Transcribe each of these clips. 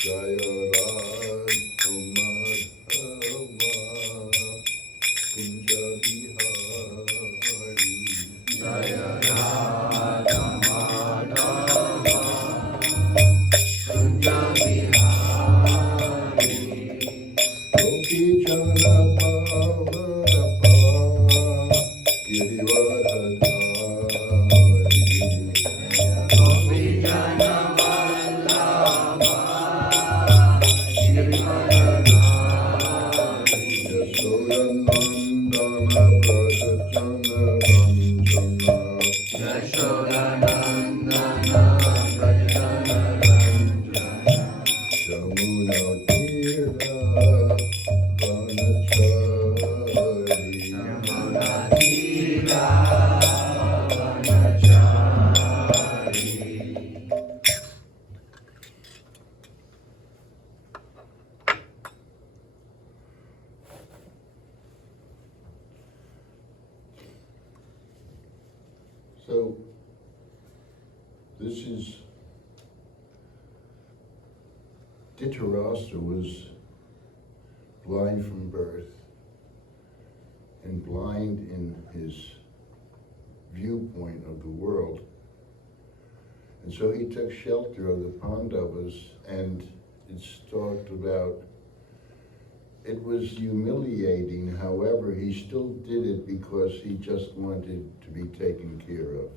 Jaya Radha Madhava Kunja Bihari Jaya Radha Madhava Kunja Bihari Gopi Jana Pavana Girivardhari Gopi Jana Vallabha Girivardhari Yashodanandana Prasachana Ranjana Yashodanandana Prasachana Ranjana Yamuna Tira Vanachari Yamuna Tira Vanachari. So, this is, Dhritarashtra was blind from birth and blind in his viewpoint of the world. And so he took shelter of the Pandavas, and it's talked about, it was humiliating, however, he still did it because he just wanted to be taken care of,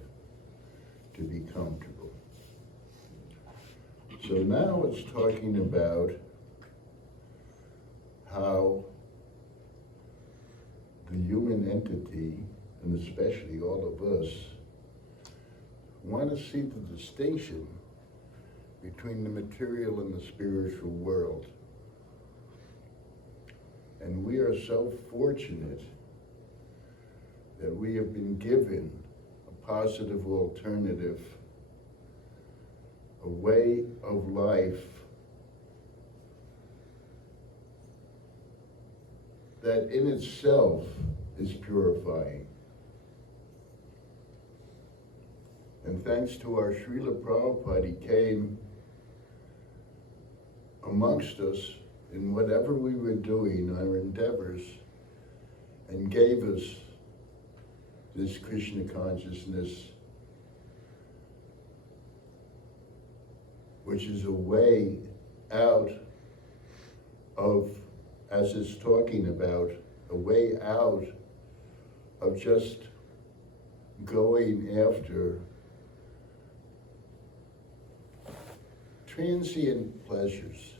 to be comfortable. So now it's talking about how the human entity, and especially all of us, want to see the distinction between the material and the spiritual world. And we are so fortunate that we have been given a positive alternative, a way of life that in itself is purifying. And thanks to our Srila Prabhupada, he came amongst us in whatever we were doing, our endeavors, and gave us this Krishna consciousness, which is a way out of, as it's talking about, a way out of just going after transient pleasures,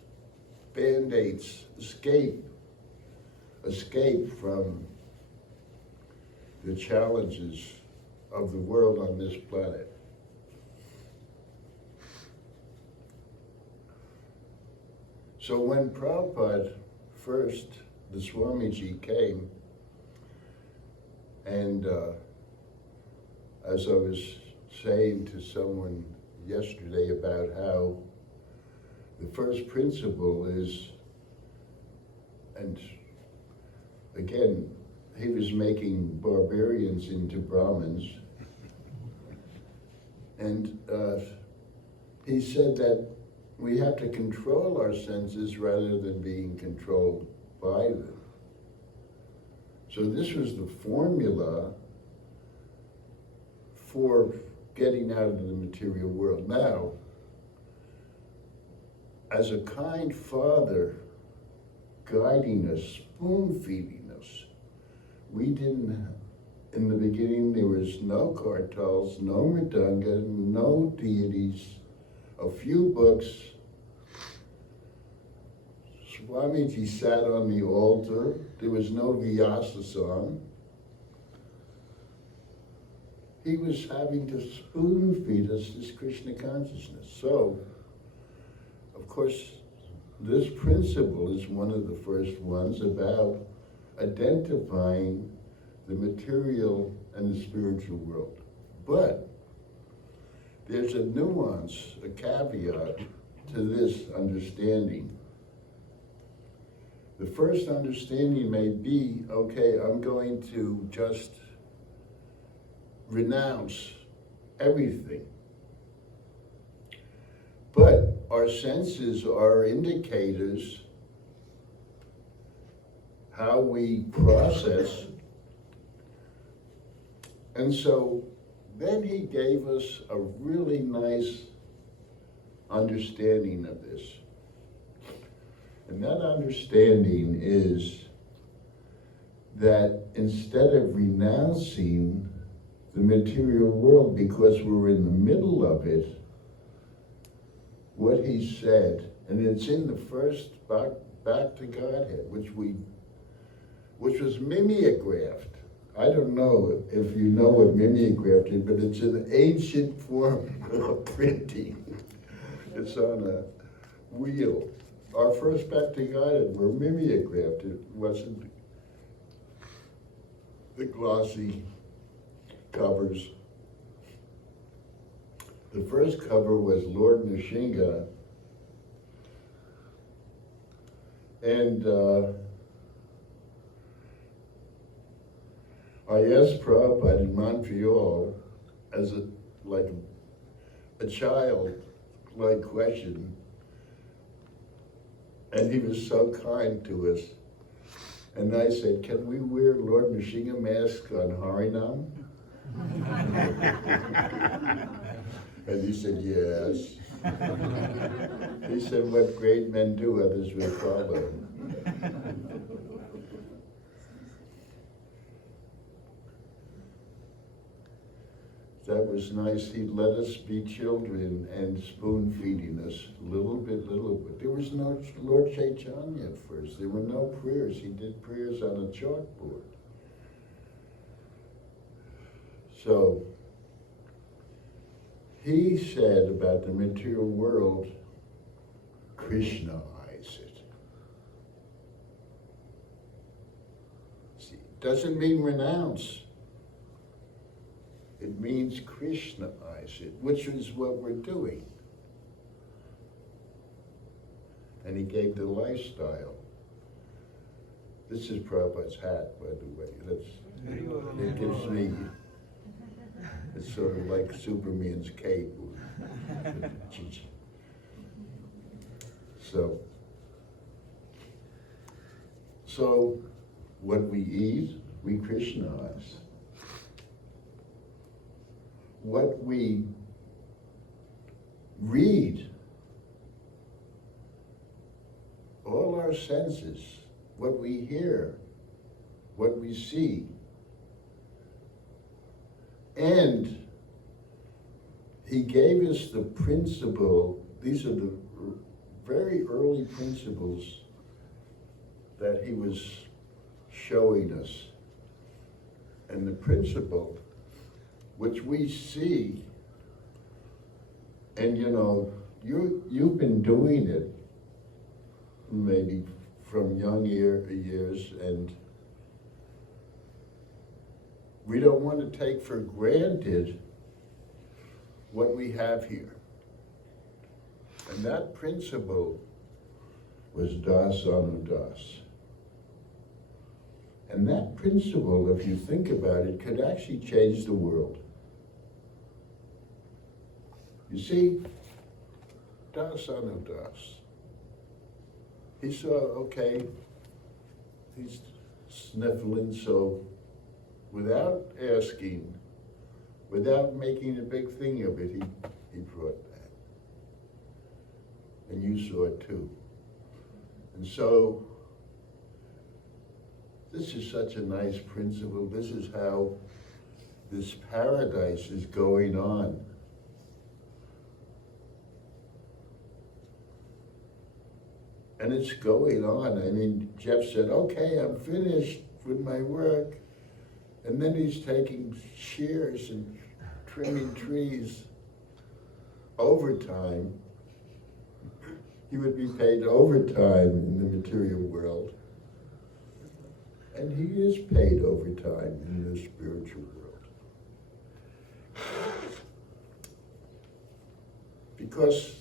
band-aids, escape from the challenges of the world on this planet. So when Prabhupada first, the Swamiji came, and as I was saying to someone yesterday about how the first principle is, and again, he was making barbarians into Brahmins, and he said that we have to control our senses rather than being controlled by them. So this was the formula for getting out of the material world. Now, as a kind father guiding us, spoon-feeding us, we didn't, in the beginning there was no kartals, no mridanga, no deities, a few books. Swamiji sat on the altar. There was no Vyasa song. He was having to spoon feed us this Krishna consciousness. So, of course, this principle is one of the first ones about identifying the material and the spiritual world. But there's a nuance, a caveat to this understanding. The first understanding may be, okay, I'm going to just renounce everything. But our senses are indicators how we process. And so then he gave us a really nice understanding of this. And that understanding is that instead of renouncing the material world because we're in the middle of it, what he said, and it's in the first back to Godhead, which was mimeographed. I don't know if you know what mimeographed is, but it's an ancient form of printing. It's on a wheel. Our first back to Godhead were mimeographed. It wasn't the glossy covers. The first cover was Lord Nrsimha, and I asked Prabhupada in Montreal as a child-like question, and he was so kind to us. And I said, "Can we wear Lord Nrsimha mask on Harinam?" And he said, "Yes." He said, "What great men do, others will follow." That was nice. He let us be children and spoon feeding us little bit. There was no Lord Chaitanya at first. There were no prayers. He did prayers on a chalkboard. So he said about the material world, Krishna-ize it. See, doesn't mean renounce. It means Krishna-ize it, which is what we're doing. And he gave the lifestyle. This is Prabhupada's hat, by the way. It gives me, it's sort of like Superman's cape. So what we eat, we Krishna-ize. What we read, all our senses, what we hear, what we see, and he gave us the principle, these are the very early principles that he was showing us. And the principle which we see, and you've been doing it maybe from young years, and we don't want to take for granted what we have here. And that principle was das anu das. And that principle, if you think about it, could actually change the world. You see, das anu das. He saw, okay, he's sniffling, so without asking, without making a big thing of it, he brought that. And you saw it too. And so, this is such a nice principle. This is how this paradise is going on. And it's going on. I mean, Jeff said, okay, I'm finished with my work. And then he's taking shears and trimming trees overtime. He would be paid overtime in the material world. And he is paid overtime in the spiritual world. Because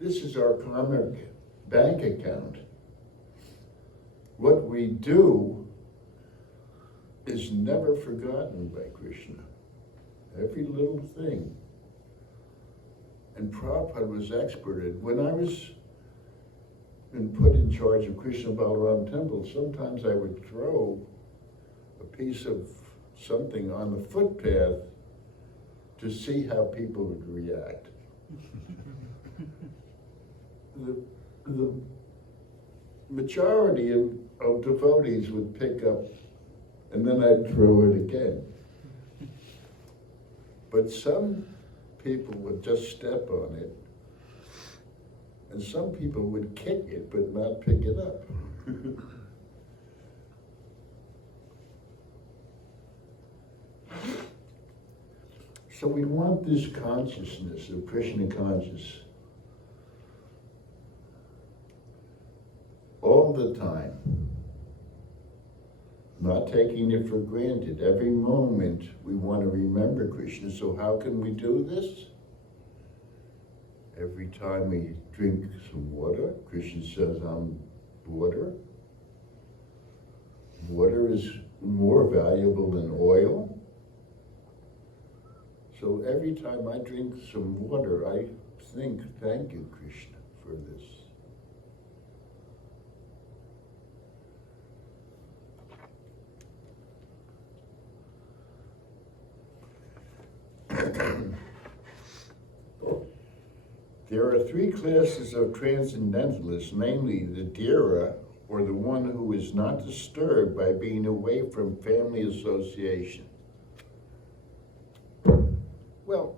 this is our karmic bank account. What we do is never forgotten by Krishna. Every little thing. And Prabhupada was expert at, when I was put in charge of Krishna Balaram Temple, sometimes I would throw a piece of something on the footpath to see how people would react. The majority of devotees would pick up, and then I'd throw it again. But some people would just step on it, and some people would kick it but not pick it up. So we want this consciousness of Krishna conscious all the time, not taking it for granted. Every moment we want to remember Krishna. So how can we do this? Every time we drink some water, Krishna says, I'm water. Water is more valuable than oil. So every time I drink some water, I think, thank you, Krishna, for this. There are three classes of transcendentalists, namely the Dhira, or the one who is not disturbed by being away from family association. Well,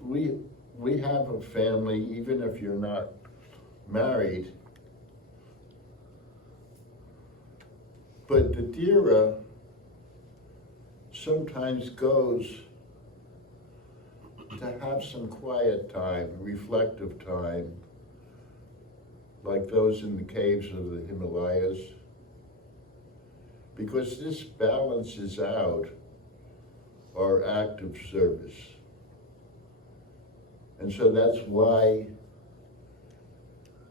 we have a family, even if you're not married. But the Dhira sometimes goes to have some quiet time, reflective time, like those in the caves of the Himalayas, because this balances out our active service. And so that's why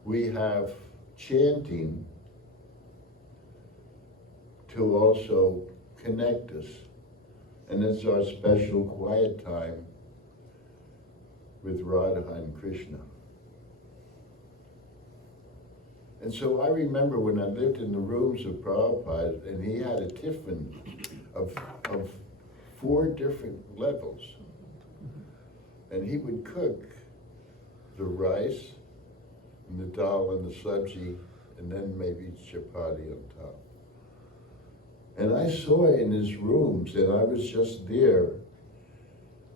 we have chanting to also connect us. And it's our special quiet time with Radha and Krishna. And so I remember when I lived in the rooms of Prabhupada, and he had a tiffin of 4 different levels. And he would cook the rice, and the dal and the sabji, and then maybe chapati on top. And I saw in his rooms, and I was just there,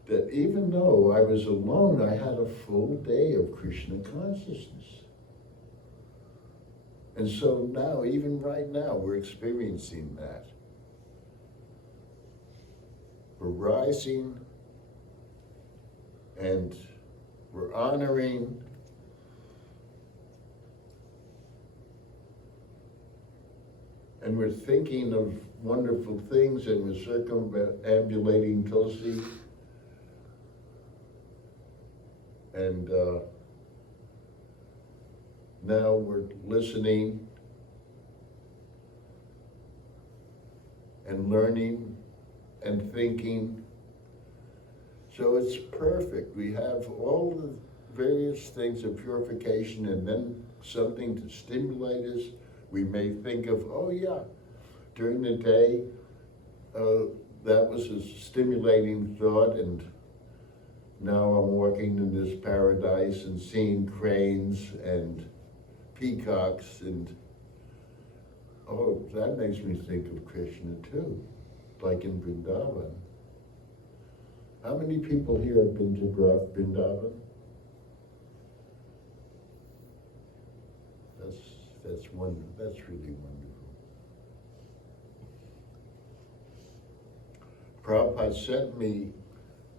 that even though I was alone, I had a full day of Krishna consciousness. And so now, even right now, we're experiencing that. We're rising, and we're honoring, and we're thinking of wonderful things, and we're circumambulating Tulsi. And now we're listening and learning and thinking. So it's perfect. We have all the various things of purification, and then something to stimulate us. We may think of, oh yeah, during the day, that was a stimulating thought, and now I'm walking in this paradise and seeing cranes and peacocks, and oh, that makes me think of Krishna too, like in Vrindavan. How many people here have been to Vrindavan? That's really wonderful. Prabhupada sent me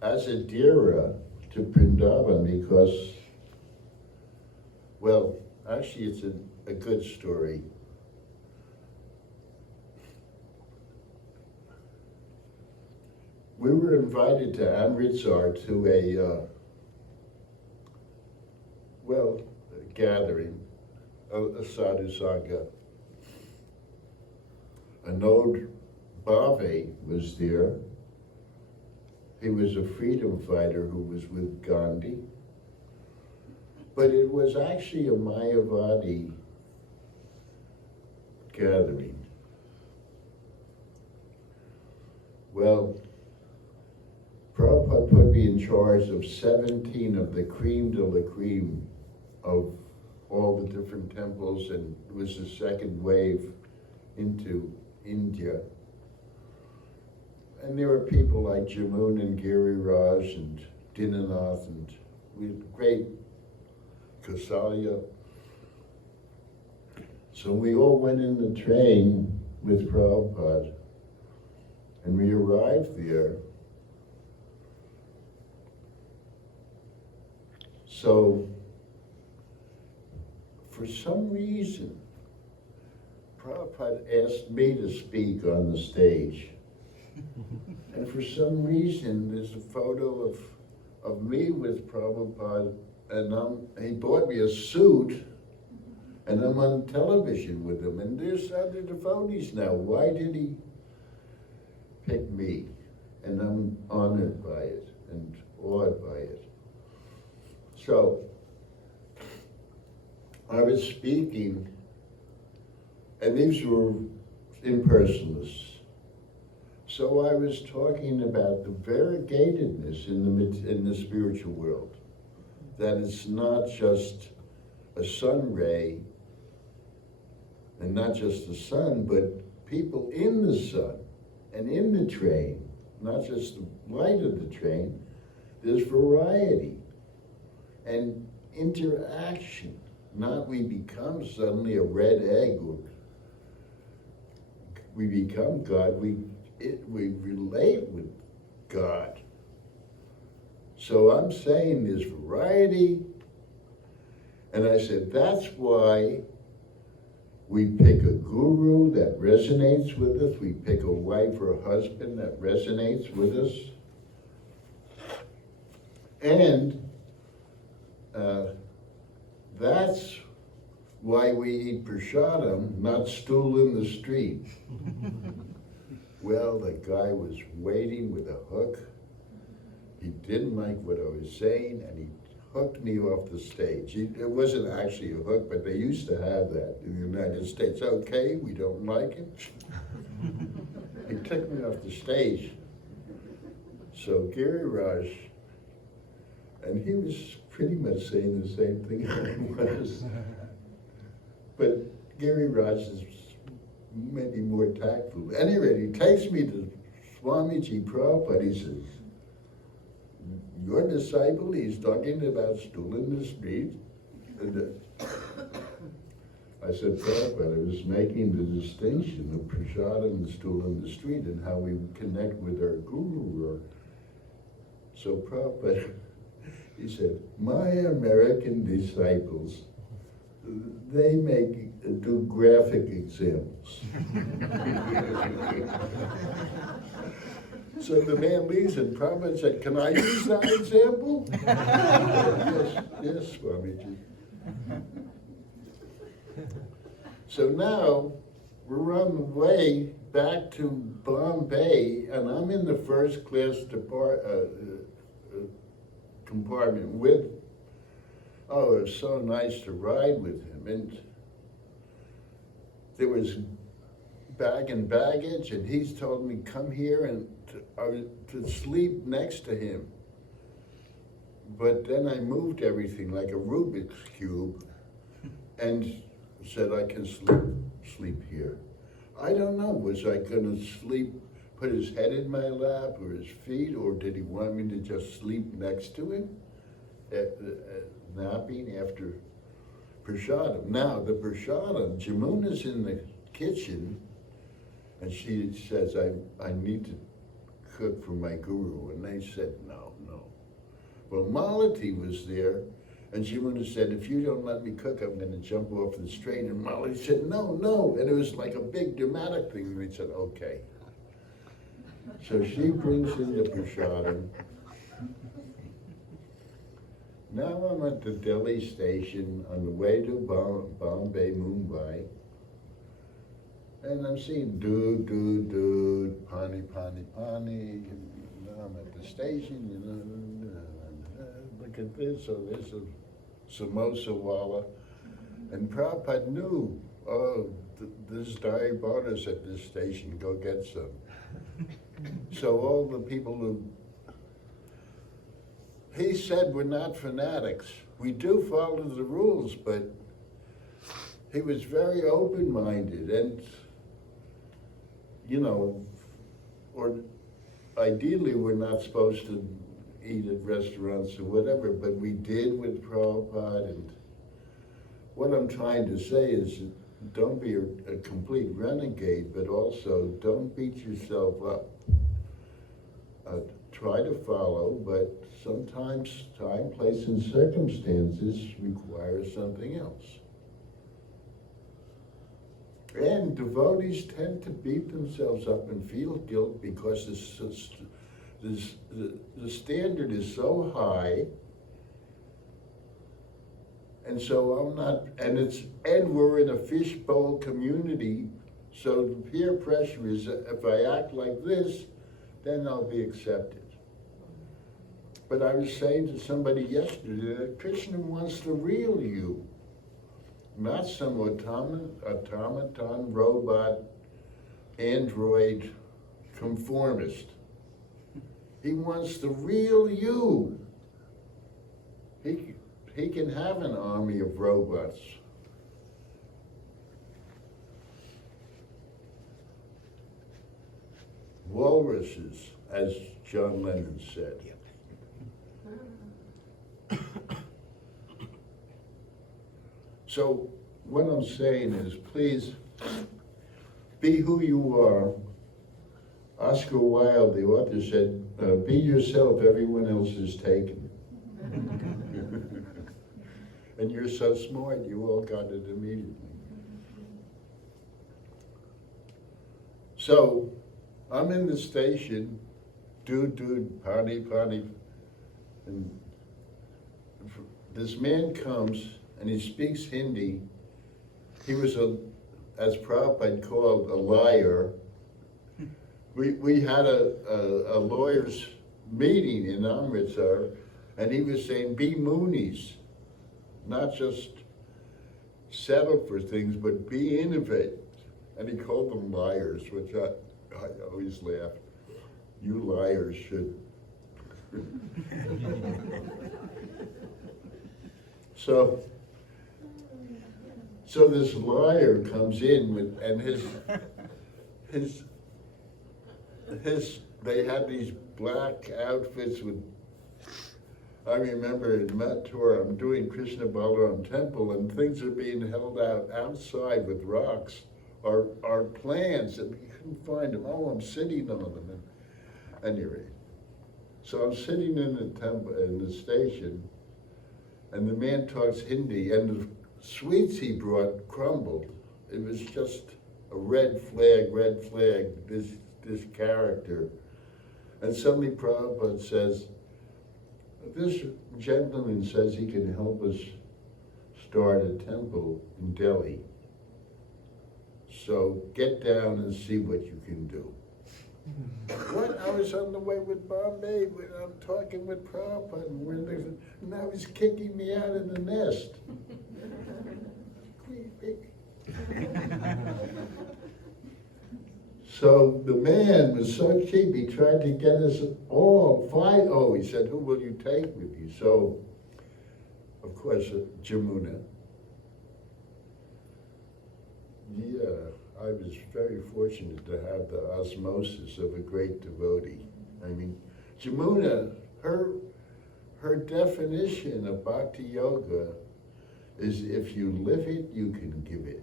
as a Dhira to Vrindavan because, well, actually it's a good story. We were invited to Amritsar to a gathering, a sadhu sangha. Anod Bhave was there. He was a freedom fighter who was with Gandhi. But it was actually a Mayavadi gathering. Well, Prabhupada put me in charge of 17 of the creme de la creme of all the different temples, and it was the second wave into India. And there were people like Jamun and Giriraj and Dinanath and great Kausalya. So we all went in the train with Prabhupada, and we arrived there. So, for some reason, Prabhupada asked me to speak on the stage. And for some reason, there's a photo of me with Prabhupada, and he bought me a suit, and I'm on television with him, and there's other devotees now. Why did he pick me? And I'm honored by it and awed by it. So, I was speaking, and these were impersonalists. So I was talking about the variegatedness in the spiritual world, that it's not just a sun ray, and not just the sun, but people in the sun and in the train, not just the light of the train. There's variety and interaction. Not we become suddenly a red egg, or we become God, we relate with God. So I'm saying there's variety, and I said that's why we pick a guru that resonates with us, we pick a wife or a husband that resonates with us, and that's why we eat prasadam, not stool in the street. Well, the guy was waiting with a hook. He didn't like what I was saying, and he hooked me off the stage. It wasn't actually a hook, but they used to have that in the United States. Okay, we don't like it. He took me off the stage. So Giriraj, and he was pretty much saying the same thing I was. But Giriraj is maybe more tactful. At any rate, he takes me to Swamiji Prabhupada. He says, your disciple, he's talking about stool in the street. And I said, Prabhupada, I was making the distinction of prasad and the stool in the street and how we connect with our guru. So Prabhupada, he said, my American disciples, they do graphic examples. So the man leaves, and Prabhupada said, can I use that example? Yes, Swamiji. So now we're on the way back to Bombay, and I'm in the first class compartment with, oh, it was so nice to ride with him. And there was bag and baggage, and he's told me, come here and to sleep next to him. But then I moved everything like a Rubik's Cube and said I can sleep here. I don't know, was I gonna sleep, put his head in my lap or his feet, or did he want me to just sleep next to him, napping after prasadam? Now the prasadam, Jamuna's in the kitchen, and she says, I need to cook for my guru, and they said, no. Well, Malati was there, and Jamuna said, if you don't let me cook, I'm gonna jump off the train, and Malati said, no, and it was like a big dramatic thing, and they said, okay. So she brings in the prasadam. Now I'm at the Delhi station on the way to Bombay, Mumbai, and I'm seeing dude, pani. Now I'm at the station, look at this. So there's a samosa wala, and Prabhupada knew, oh, there's Dari Bodas at this station, go get some. So all the people who, he said we're not fanatics. We do follow the rules, but he was very open-minded and, you know, or ideally we're not supposed to eat at restaurants or whatever, but we did with Prabhupada. And what I'm trying to say is don't be a complete renegade, but also don't beat yourself up. Try to follow, but sometimes time, place, and circumstances require something else. And devotees tend to beat themselves up and feel guilt because the standard is so high, and so I'm not, and we're in a fishbowl community, so the peer pressure is, if I act like this, then I'll be accepted. But I was saying to somebody yesterday that Krishna wants the real you, not some automaton, robot, android, conformist. He wants the real you. He can have an army of robots. Walruses, as John Lennon said. So what I'm saying is, please be who you are. Oscar Wilde, the author, said, be yourself, everyone else is taken. And you're so smart, you all got it immediately. So, I'm in the station, dude, party, and this man comes, and he speaks Hindi. He was as Prabhupada called, a liar. We had a lawyer's meeting in Amritsar, and he was saying, be Moonies, not just settle for things, but be innovative. And he called them liars, which I always laugh. You liars should. So this liar comes in with, and they had these black outfits with, I remember in Mathur, I'm doing Krishna Balaram temple, and things are being held out outside with rocks, are plants, and we couldn't find them. Oh, I'm sitting on them. And anyway, so I'm sitting in the temple, in the station, and the man talks Hindi, and the sweets he brought crumbled. It was just a red flag, this character. And suddenly Prabhupada says, this gentleman says he can help us start a temple in Delhi. So get down and see what you can do. What? I was on the way with Bombay when I'm talking with Prabhupada, and now he's kicking me out of the nest. So the man was so cheap, he tried to get us all five. Oh, he said, who will you take with you? So, of course, Jamuna. Yeah, I was very fortunate to have the osmosis of a great devotee. I mean, Jamuna, her definition of bhakti yoga is if you live it, you can give it.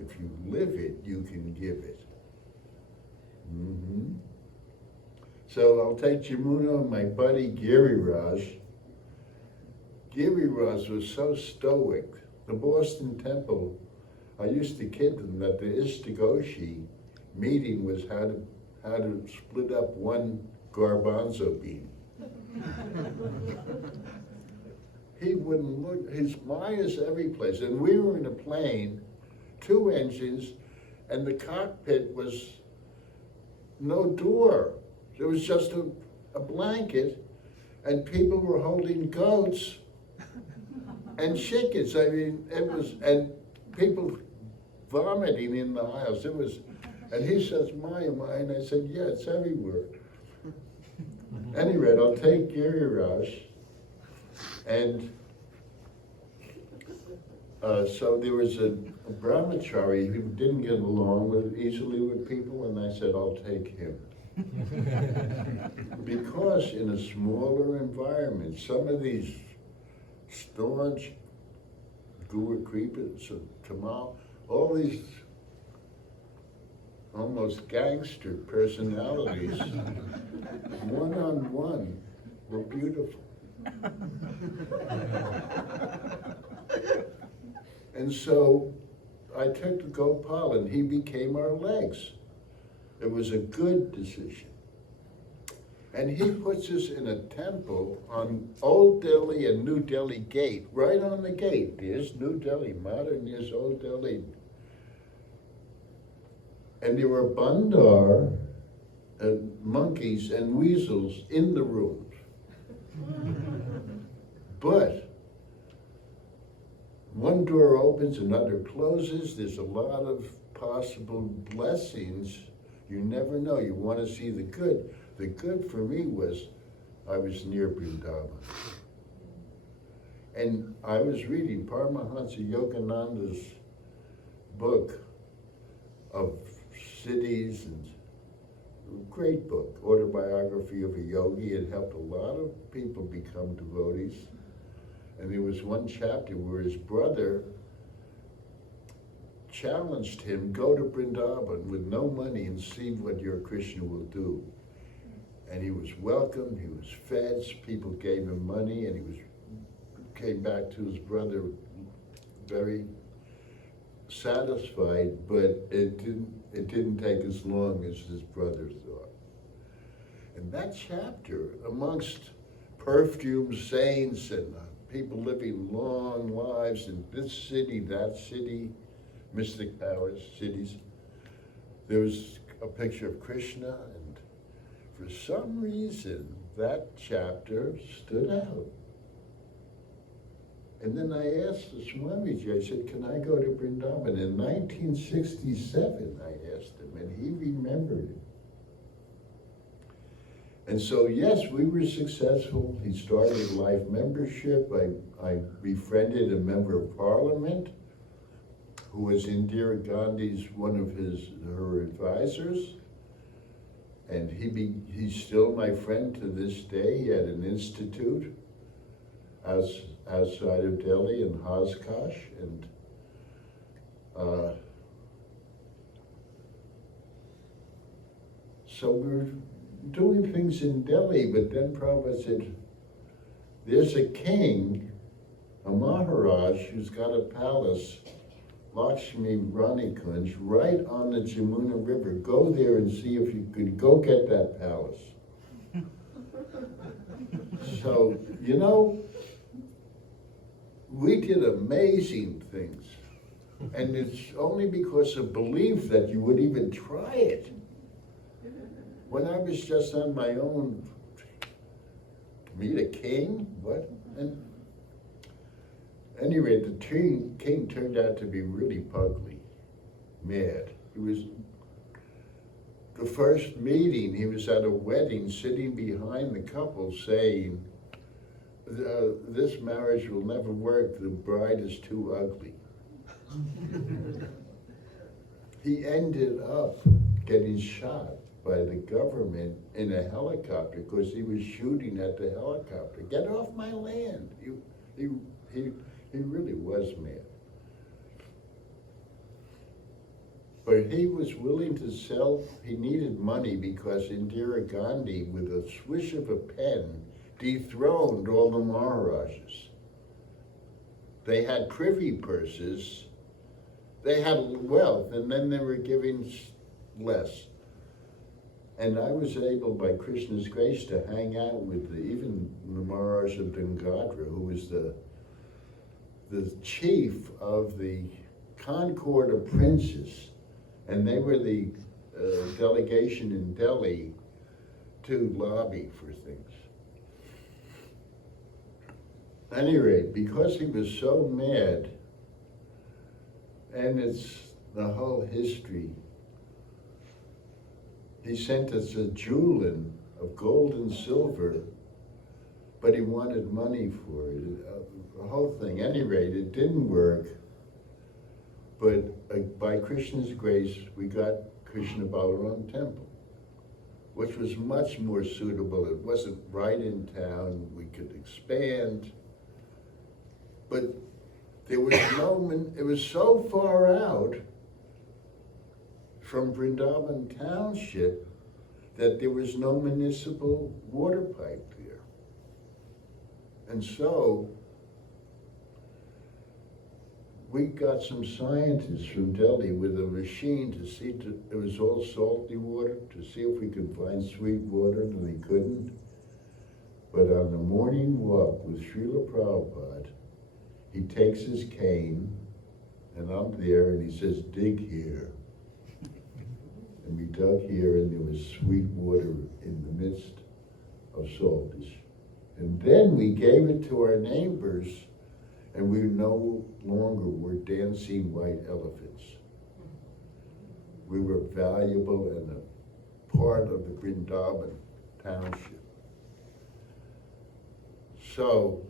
If you live it, you can give it. Mm-hmm. So I'll take Jamuna and my buddy Giriraj. Giriraj was so stoic. The Boston Temple, I used to kid them that the Istagoshi meeting was how to split up one garbanzo bean. He wouldn't look, his Maya's every place. And we were in a plane, 2 engines, and the cockpit was no door. It was just a blanket, and people were holding goats And chickens, I mean, it was, and people vomiting in the aisles. It was, and he says, Maya, and I said, yeah, it's everywhere. Anyway, I'll take Giriraj, and so there was a brahmachari who didn't get along easily with people, and I said, I'll take him. Because in a smaller environment, some of these staunch Guru creepers, Tamal, all these almost gangster personalities, one-on-one, were beautiful. And so I took the Gopal and he became our legs. It was a good decision. And he puts us in a temple on Old Delhi and New Delhi gate, right on the gate. There's New Delhi, modern, there's Old Delhi. And there were bandar, monkeys and weasels in the rooms. But one door opens, another closes. There's a lot of possible blessings. You never know. You want to see the good. The good for me was I was near Vrindavan. And I was reading Paramahansa Yogananda's book of cities, and a great book, Autobiography of a Yogi. It helped a lot of people become devotees. And there was one chapter where his brother challenged him, go to Vrindavan with no money and see what your Krishna will do. And he was welcomed, he was fed, people gave him money, and he came back to his brother very satisfied, but it didn't take as long as his brother thought. And that chapter, amongst perfumed saints and people living long lives in this city, that city, mystic powers, cities, there was a picture of Krishna, and for some reason, that chapter stood out. And then I asked the Swamiji, I said, can I go to Vrindavan? In 1967, I asked him, and he remembered it. And so, yes, we were successful. He started life membership. I befriended a member of parliament who was Indira Gandhi's, one of her advisors. And he's still my friend to this day. He had an institute outside of Delhi in Hazkosh. And so we were doing things in Delhi, but then Prabhupada said, there's a king, a Maharaj, who's got a palace, Lakshmi Rani Kunj, right on the Jamuna River. Go there and see if you could go get that palace. So, you know, we did amazing things. And it's only because of belief that you would even try it. When I was just on my own, to meet a king, what? And anyway, the king turned out to be really pugly, mad. He was, the first meeting, he was at a wedding sitting behind the couple saying, this marriage will never work, the bride is too ugly. He ended up getting shot by the government in a helicopter because he was shooting at the helicopter. Get off my land. He really was mad. But he was willing to sell, he needed money because Indira Gandhi, with a swish of a pen, dethroned all the Maharajas. They had privy purses, they had wealth, and then they were giving less. And I was able, by Krishna's grace, to hang out with even the Maharaj of Gangadhara, who was the chief of the Concord of Princes, and they were the delegation in Delhi to lobby for things. any rate, because he was so mad, and it's the whole history, he sent us a julin of gold and silver, but he wanted money for it, the whole thing. At any rate, it didn't work, but by Krishna's grace, we got Krishna Balaram Temple, which was much more suitable. It wasn't right in town, we could expand, but there was it was so far out from Vrindavan Township that there was no municipal water pipe there. And so we got some scientists from Delhi with a machine to see, it was all salty water, to see if we could find sweet water, and we couldn't. But on the morning walk with Srila Prabhupada, he takes his cane, and I'm there, and he says, dig here. And we dug here, and there was sweet water in the midst of saltish. And then we gave it to our neighbors, and we no longer were dancing white elephants. We were valuable and a part of the Vrindavan Township. So,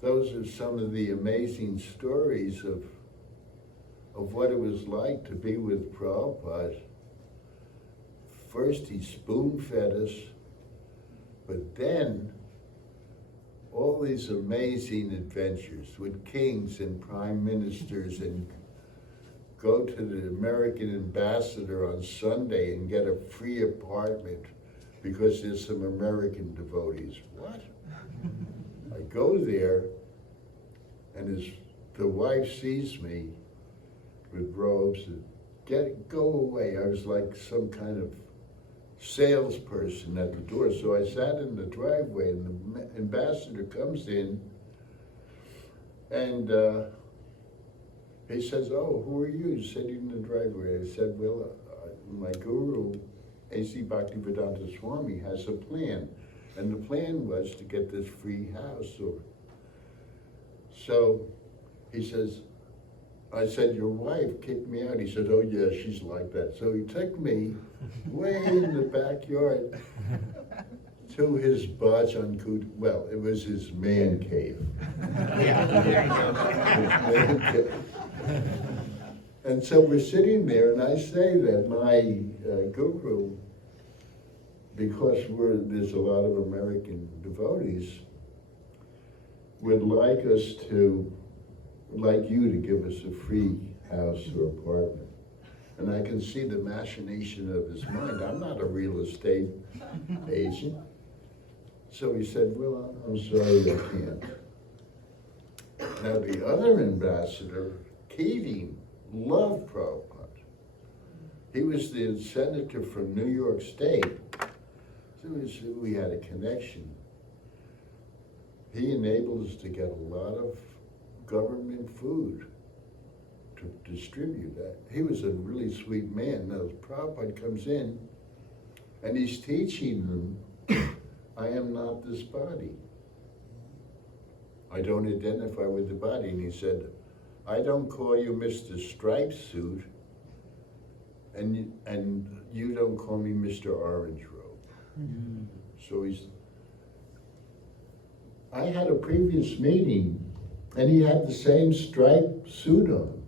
those are some of the amazing stories of what it was like to be with Prabhupada. First he spoon-fed us, but then all these amazing adventures with kings and prime ministers, and go to the American ambassador on Sunday and get a free apartment because there's some American devotees. What? I go there, and the wife sees me with robes and go away. I was like some kind of salesperson at the door. So I sat in the driveway, and the ambassador comes in, and he says, "Oh, who are you sitting in the driveway?" I said, "Well, my guru, A.C. Bhaktivedanta Swami, has a plan. And the plan was to get this free house." So he says, I said, "Your wife kicked me out." He said, "Oh yeah, she's like that." So he took me way in the backyard to his bhajan, well, it was his man cave. His man cave. And so we're sitting there, and I say that my guru, because there's a lot of American devotees, would like you to give us a free house or apartment. And I can see the machination of his mind. I'm not a real estate agent. So he said, "Well, I'm sorry, I can't." Now the other ambassador, Keating, loved Prabhupada. He was the senator from New York State. So we had a connection. He enabled us to get a lot of government food to distribute that. He was a really sweet man. Now Prabhupada comes in, and he's teaching them, "I am not this body. I don't identify with the body." And he said, "I don't call you Mr. Striped Suit, and you don't call me Mr. Orange Robe." Mm-hmm. So I had a previous meeting, and he had the same striped suit on.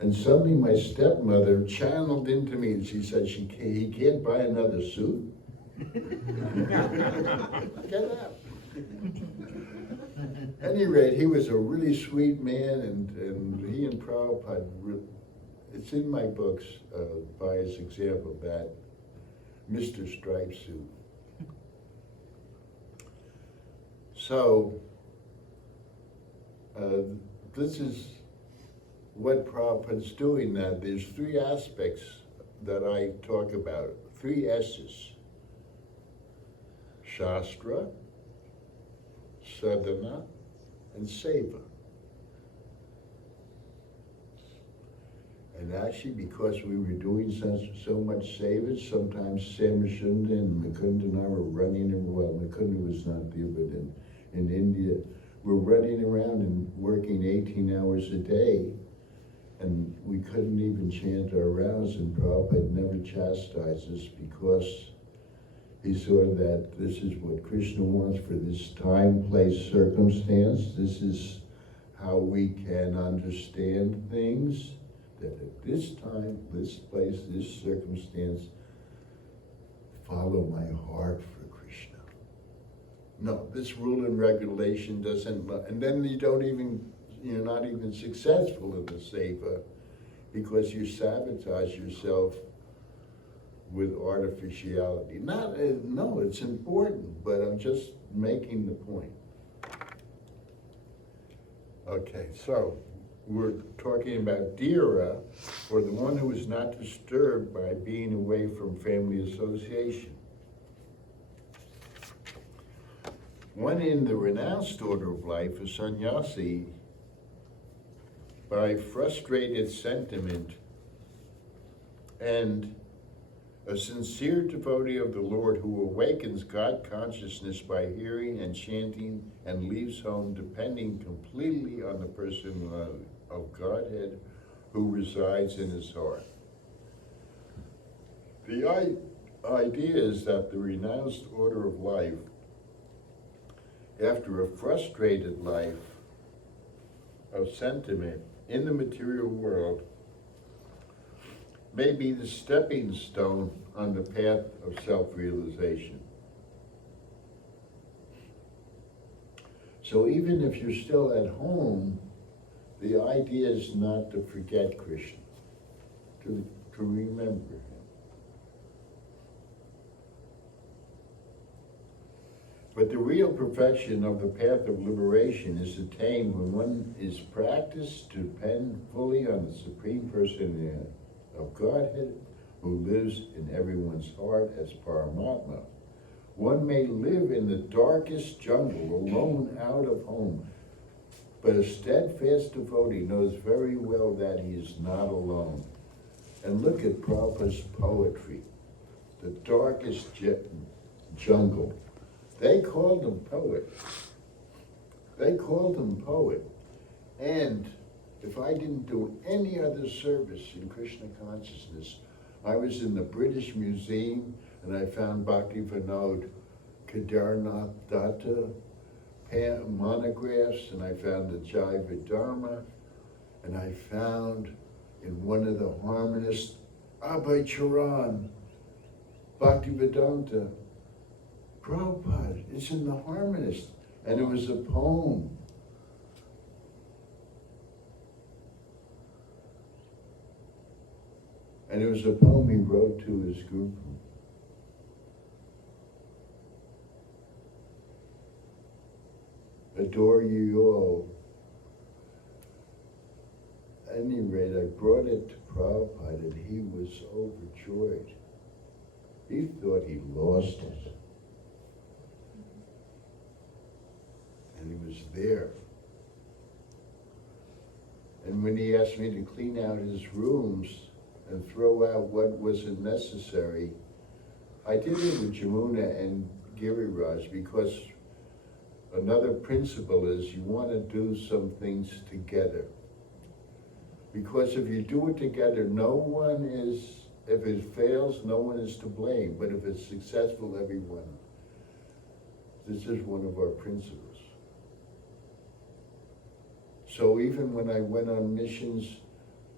And suddenly my stepmother channeled into me, and she said, he can't buy another suit? Get out. At any rate, he was a really sweet man, and he and Prabhupada, it's in my books by his example, that Mr. Striped Suit. So, this is what Prabhupada's doing now. There's three aspects that I talk about, three S's: Shastra, Sadhana, and Seva. And actually, because we were doing so much savage, sometimes Samashunda and Mukunda and I were running around. Well, Mukunda was not there, but in India, we're running around and working 18 hours a day, and we couldn't even chant our rounds, and Prabhupada never chastised us because he saw that this is what Krishna wants for this time, place, circumstance. This is how we can understand things. That at this time, this place, this circumstance, follow my heart for Krishna. No, this rule and regulation doesn't, and then you're not even successful in the seva because you sabotage yourself with artificiality. No, it's important, but I'm just making the point. Okay, so we're talking about Dhira, or the one who is not disturbed by being away from family association. One in the renounced order of life, a sannyasi, by frustrated sentiment and a sincere devotee of the Lord who awakens God consciousness by hearing and chanting and leaves home depending completely on the person of Godhead who resides in his heart. The idea is that the renounced order of life, after a frustrated life of sentiment in the material world, may be the stepping stone on the path of self-realization. So even if you're still at home, the idea is not to forget Krishna, to remember him. But the real perfection of the path of liberation is attained when one is practiced to depend fully on the Supreme Personality of Godhead who lives in everyone's heart as Paramatma. One may live in the darkest jungle, alone out of home, but a steadfast devotee knows very well that he is not alone. And look at Prabhupada's poetry, the darkest jungle. They called him poet. And if I didn't do any other service in Krishna consciousness, I was in the British Museum and I found Bhakti Vinod Kedarnath Datta monographs, and I found the Jaiva Dharma, and I found in one of the harmonists, Abhay Charan, Bhaktivedanta, Prabhupada, it's in the harmonist, and it was a poem. And it was a poem he wrote to his group. Adore you all. At any rate, I brought it to Prabhupada and he was overjoyed. He thought he lost it. And he was there. And when he asked me to clean out his rooms and throw out what wasn't necessary, I did it with Jamuna and Giriraj because another principle is you want to do some things together. Because if you do it together, if it fails, no one is to blame. But if it's successful, everyone. This is one of our principles. So even when I went on missions,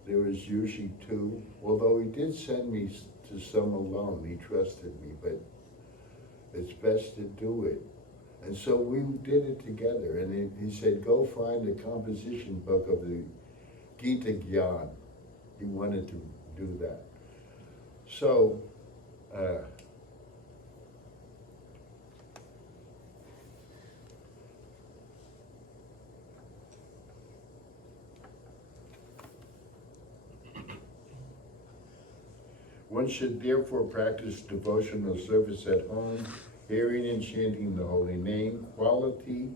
there was usually two, although he did send me to some alone, he trusted me, but it's best to do it. And so we did it together, and he said, go find the composition book of the Gita Gyan. He wanted to do that. So, one should therefore practice devotional service at home, hearing and chanting the holy name, quality,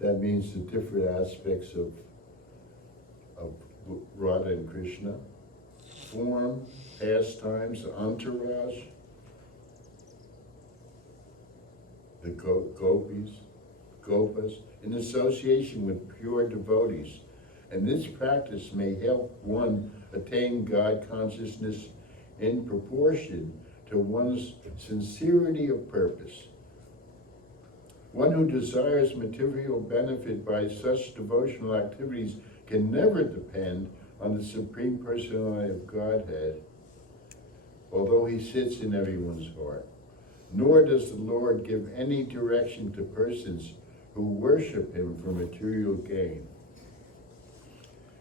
that means the different aspects of Radha and Krishna, form, pastimes, entourage, the gopis, gopas, in association with pure devotees. And this practice may help one attain God consciousness in proportion to one's sincerity of purpose. One who desires material benefit by such devotional activities can never depend on the Supreme Personality of Godhead, although he sits in everyone's heart. Nor does the Lord give any direction to persons who worship him for material gain.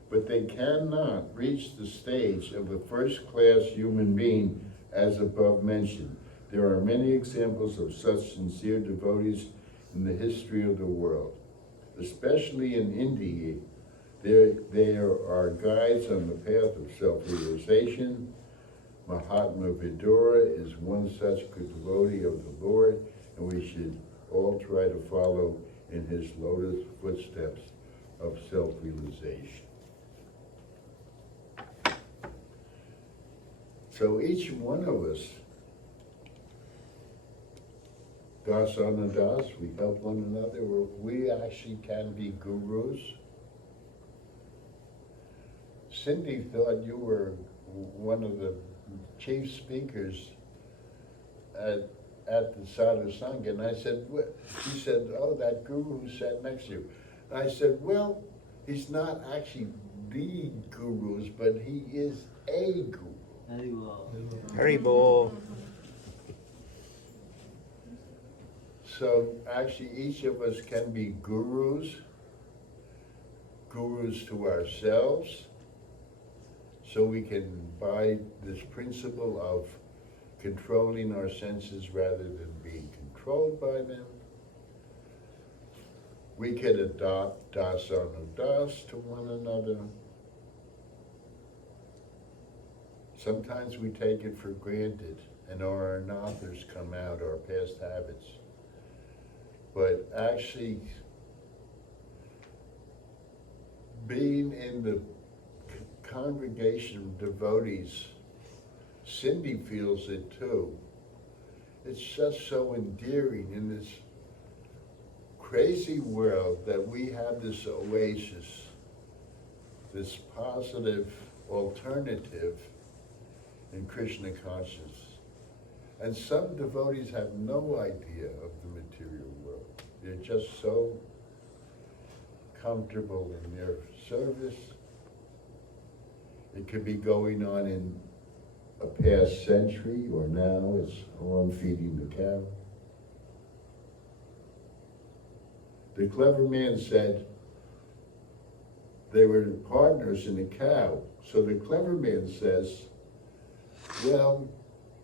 But they cannot reach the stage of a first-class human being as above mentioned. There are many examples of such sincere devotees in the history of the world. Especially in India, there are guides on the path of self-realization. Mahatma Vidura is one such good devotee of the Lord, and we should all try to follow in his lotus footsteps of self-realization. So each one of us, das anadas, we help one another, we actually can be gurus. Cindy thought you were one of the chief speakers at the Sadhu Sangha, and I said, what? She said, oh, that guru who sat next to you. And I said, well, he's not actually the gurus, but he is a guru. Haribol. So actually each of us can be gurus to ourselves, so we can, by this principle of controlling our senses rather than being controlled by them, we can adopt das anadas to one another. Sometimes we take it for granted, and our anathas come out, our past habits. But actually, being in the congregation of devotees, Cindy feels it too. It's just so endearing in this crazy world that we have this oasis, this positive alternative in Krishna consciousness. And some devotees have no idea of the material world. They're just so comfortable in their service. It could be going on in a past century, or now it's, oh, I'm feeding the cow. The clever man said they were partners in a cow. So the clever man says, well,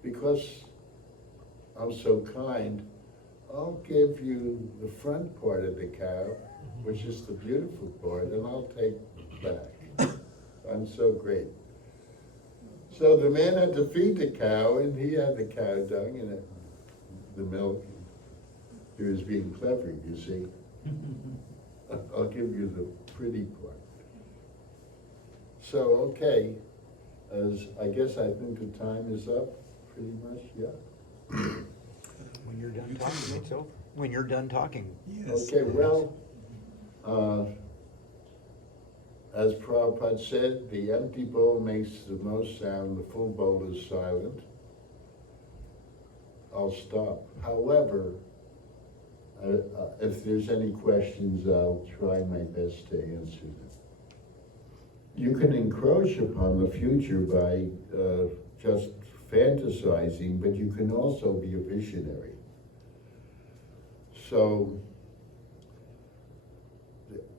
because I'm so kind, I'll give you the front part of the cow, which is the beautiful part, and I'll take back. I'm so great. So the man had to feed the cow, and he had the cow dung and the milk. He was being clever, you see. I'll give you the pretty part. So, okay, as I guess I think the time is up, pretty much, yeah. When you're done talking, it's over. When you're done talking. Yes. Okay, well, as Prabhupada said, the empty bowl makes the most sound, the full bowl is silent. I'll stop. However, if there's any questions, I'll try my best to answer them. You can encroach upon the future by just fantasizing, but you can also be a visionary. So,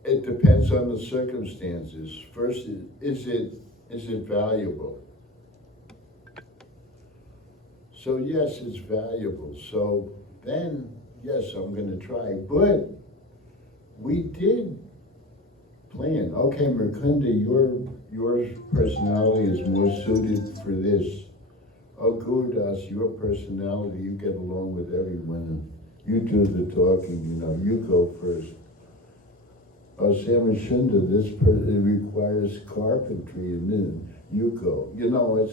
it depends on the circumstances. First, is it valuable? So yes, it's valuable. So then, yes, I'm going to try. But we did plan. Okay, Mukunda, your personality is more suited for this. Oh, Gurudas, your personality, you get along with everyone. You do the talking, you go first. Samashunda, it requires carpentry, and then you go. You know,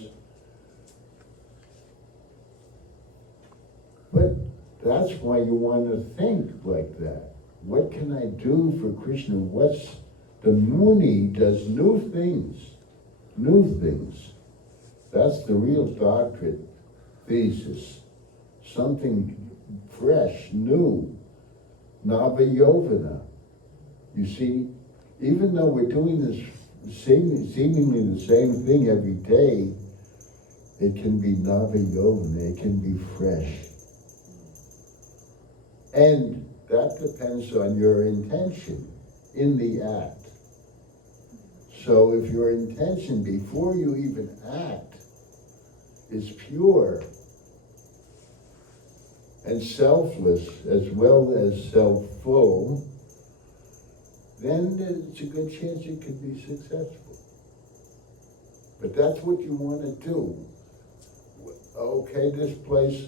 but that's why you want to think like that. What can I do for Krishna? The Muni does new things. New things. That's the real doctorate thesis. Something fresh, new. Navayovana. You see, even though we're doing this seemingly the same thing every day, it can be Navayovana, it can be fresh. And that depends on your intention in the act. So if your intention before you even act is pure and selfless as well as self-full, then there's a good chance you could be successful. But that's what you want to do. Okay, this place,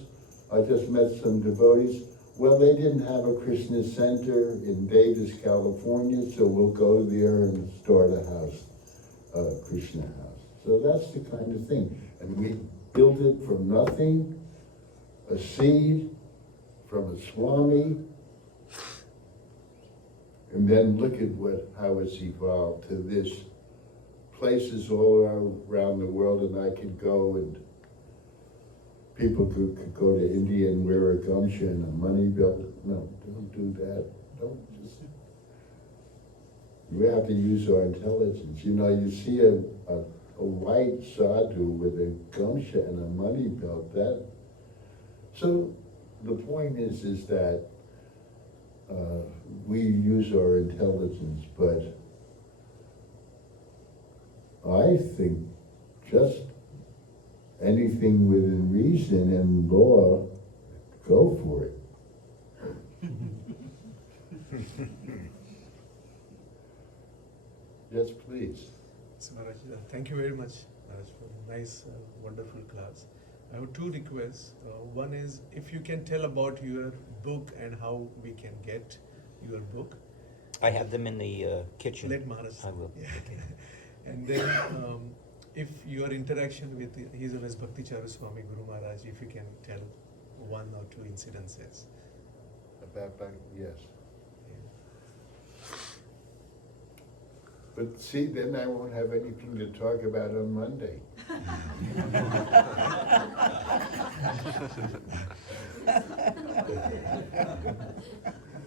I just met some devotees. Well, they didn't have a Krishna center in Davis, California, so we'll go there and start a house, a Krishna house. So that's the kind of thing. And we built it from nothing, a seed from a Swami, and then look at how it's evolved to this. Places all around the world, and I could go and people could go to India and wear a gumsha and a money belt. No, don't do that. Don't just. We have to use our intelligence. You know, you see a white sadhu with a gumsha and a money belt. So the point is that we use our intelligence, but I think just anything within reason and law, go for it. Yes, please. So Maharaj, thank you very much, Maharaj, for a nice, wonderful class. I have two requests. One is if you can tell about your book and how we can get your book. I have them in the kitchen. Let Maharaj. I will. Yeah. And then if your interaction with His Holiness Bhakti Charu Swami Guru Maharaj, if you can tell one or two incidences. Yes. But see, then I won't have anything to talk about on Monday.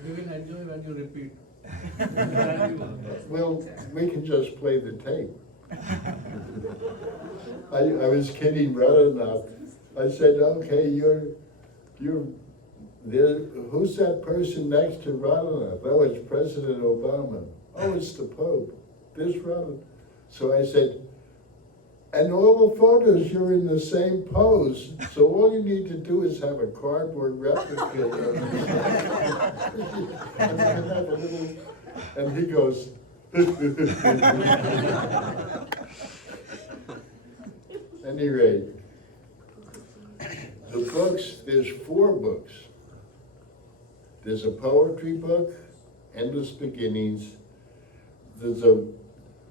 We will enjoy when you repeat. Well, we can just play the tape. I was kidding Radhanath. I said, okay, you're there. Who's that person next to Radhanath? Oh, it's President Obama. Oh, it's the Pope. This Radhanath. So I said, and all the photos, you're in the same pose. So all you need to do is have a cardboard replica. And he goes, any rate, the books, there's 4 books. There's a poetry book, Endless Beginnings. There's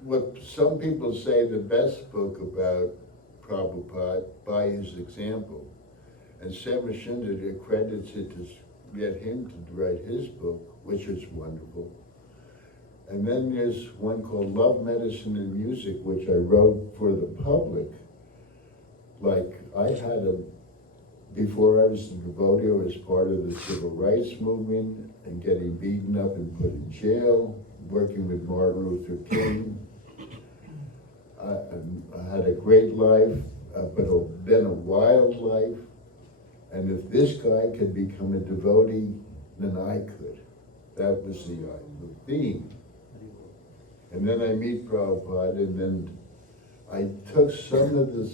what some people say the best book about Prabhupada, By His Example. And Samashunda credits it to get him to write his book, which is wonderful. And then there's one called Love, Medicine, and Music, which I wrote for the public. Like, before I was a devotee, I was part of the civil rights movement and getting beaten up and put in jail, working with Martin Luther King. I had a great life, but then a wild life. And if this guy could become a devotee, then I could. That was the theme. And then I meet Prabhupada, and then I took some of the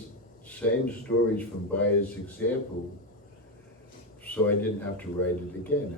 same stories from By His Example, so I didn't have to write it again.